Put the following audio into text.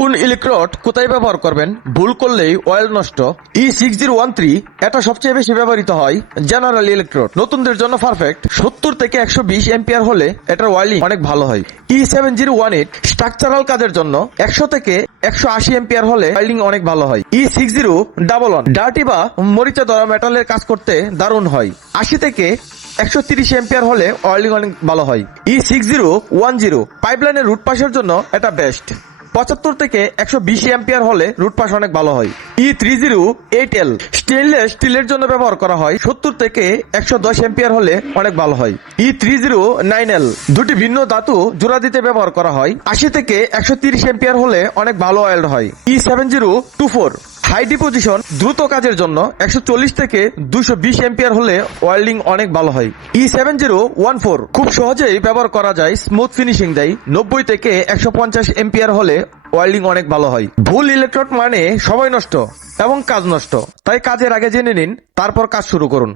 কোন ইলেকট্রোড কোথায় ব্যবহার করবেন, ভুল করলেই অয়েল নষ্ট। E6013 এটা সবচেয়ে বেশি ব্যবহৃত হয় জেনারেল ইলেকট্রোড, নতুনদের জন্য পারফেক্ট। 70 থেকে 120 এম্পিয়ার হলে এটার ওয়াইলিং অনেক ভালো হয়। E7018 স্ট্রাকচারাল কাজের জন্য 100 থেকে 180 এম্পিয়ার হলে ওয়াইলিং অনেক ভালো হয়। E6011 ডার্টি বা মরিচা ধরা মেটালের কাজ করতে দারুণ হয়। 80 থেকে 130 এম্পিয়ার হলে ওয়াইলিং অনেক ভালো হয়। E6010 পাইপলাইনের রুট পাশের জন্য এটা বেস্ট। 75 থেকে 120 এম্পিয়ার হলে রুট পাস অনেক ভালো হয়। E3008L স্টেনলেস স্টিলের জন্য ব্যবহার করা হয়। 70 থেকে 110 এম্পিয়ার হলে অনেক ভালো হয়। E309L দুটি ভিন্ন ধাতু জোড়া দিতে ব্যবহার করা হয়। 80 থেকে 130 এম্পিয়ার হলে অনেক ভালো ওয়েল্ড হয়। E7024 হাই ডিপোজিশন দ্রুত কাজের জন্য 140 থেকে 220 এম্পিয়ার হলে ওয়েল্ডিং অনেক ভালো হয়। E7014 খুব সহজেই ব্যবহার করা যায়, স্মুথ ফিনিশিং দেয়। 90 থেকে 150 এম্পিয়ার হলে ওয়েল্ডিং অনেক ভালো হয়। ভুল ইলেকট্রোড মানে সময় নষ্ট এবং কাজ নষ্ট, তাই কাজের আগে জেনে নিন, তারপর কাজ শুরু করুন।